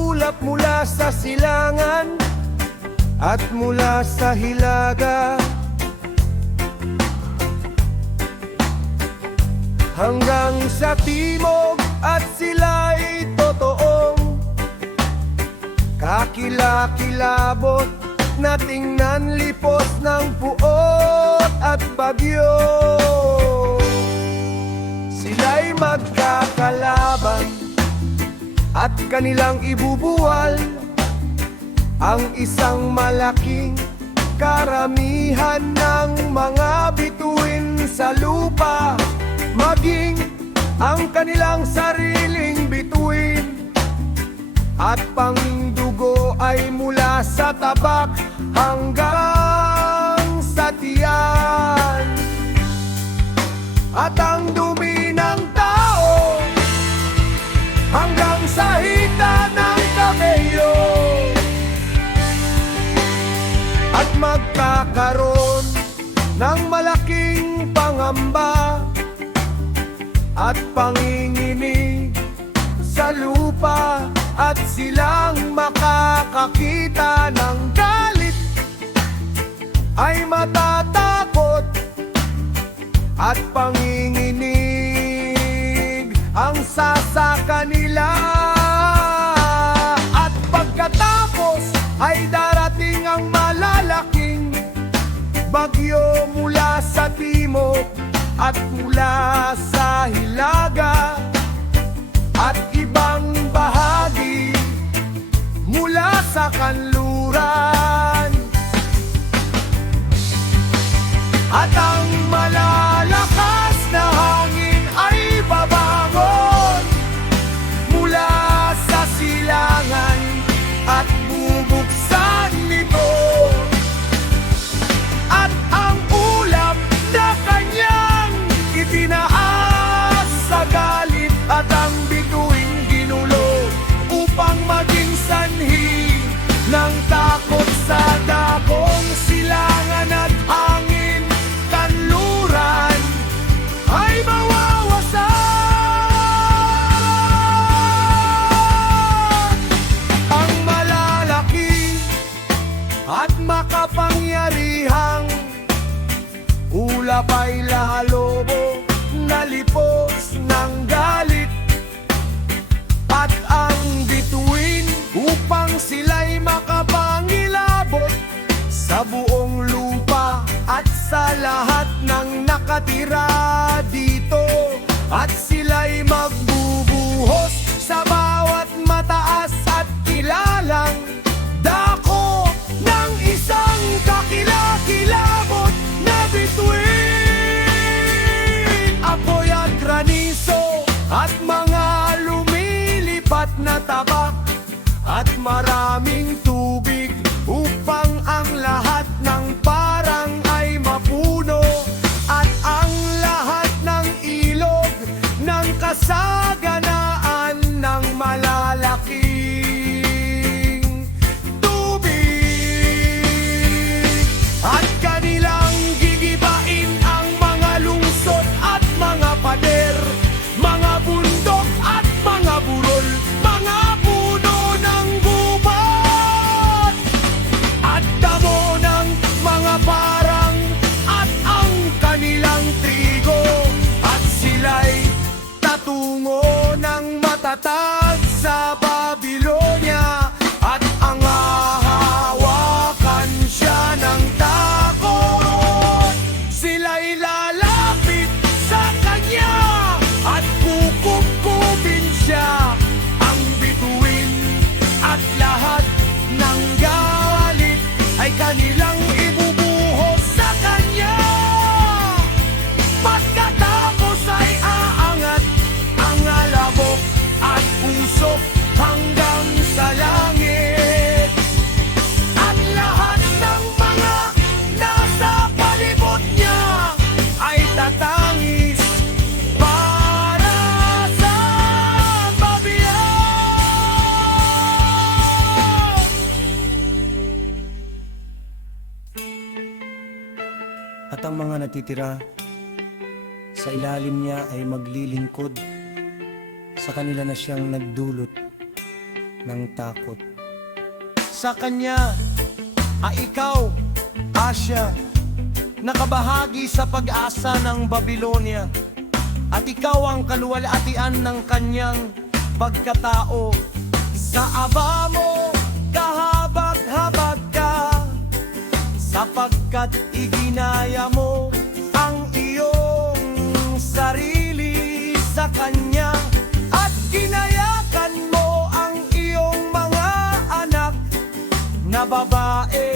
ulap mula sa silangan at mula sa hilaga, hanggang sa timog at sila'y totoong kakilakilabot na tingnan lipos ng puot at bagyo. Sila'y magkakalaban at kanilang ibubuwal ang isang malaking karamihan ng mga bituin sa lupa, maging ang kanilang sariling bituin at pangdugo ay mula sa tabak hanggang sa tiyan. At ang dumi ng tao hanggang sa hita ng kamelyo, at magkakaroon ng malaking pangamba at panginginig sa lupa, at silang makakakita ng galit ay matatakot, at panginginig ang sasaka nila. At pagkatapos ay darating ang malalaking bagyo mula sa timog at mula sa hilaga, at ibang bahagi mula sa kanluran. At ang malalakas na hangin ay babangon mula sa silangan at bubuksan nito, at ang ulap na kanyang itinaas sa galit at ang bituing ginulo upang maging sanhi ng takot sa dakong silangan at hangin kanluran ay mawawasak. Ang malalaki at makapangyarihang ulap ay lahalobo na lipos ng galit at ang bituin upang sila'y makapangilabot sa buong lupa at sa lahat ng nakatira dito, at sila'y magbubuhos sa bawat mataas at kilalang dako ng isang kakilakilabot na bituin. Apoy at granizo at mga lumilipat na tabak at maraming tubig upang ang lahat ng parang ay mapuno, at ang lahat ng ilog ng kasaganaan ng malalaking tubig. At kanilang gigibain ang mga lungsod at mga pader, mga bundok at mga burol, mga puno ng gubat at damo ng mga parang, at ang kanilang trigo, at sila'y tatungo ng matatag sa Babilonia, at ang hahawakan siya ng takot. Sila'y lalapit sa kanya at kukupkupin siya, ang bituin at lahat ng galit ay kanilang ibubuhos sa kanya. Pagkatapos ay aangat ang alabok at usok hanggang sa langit, at lahat ng mga nasa palibot niya ay tatangis para sa babiyak. At ang mga natitira sa ilalim niya ay maglilingkod sa kanila na siyang nagdulot ng takot. Sa kanya, ikaw, Asya, nakabahagi sa pag-asa ng Babylonia, at ikaw ang kaluwalhatian ng kanyang pagkatao. Sa aba mo, kahabag-habag ka, sapagkat iginaya mo ang iyong sarili sa kanya, at ginayakan mo ang iyong mga anak na babae.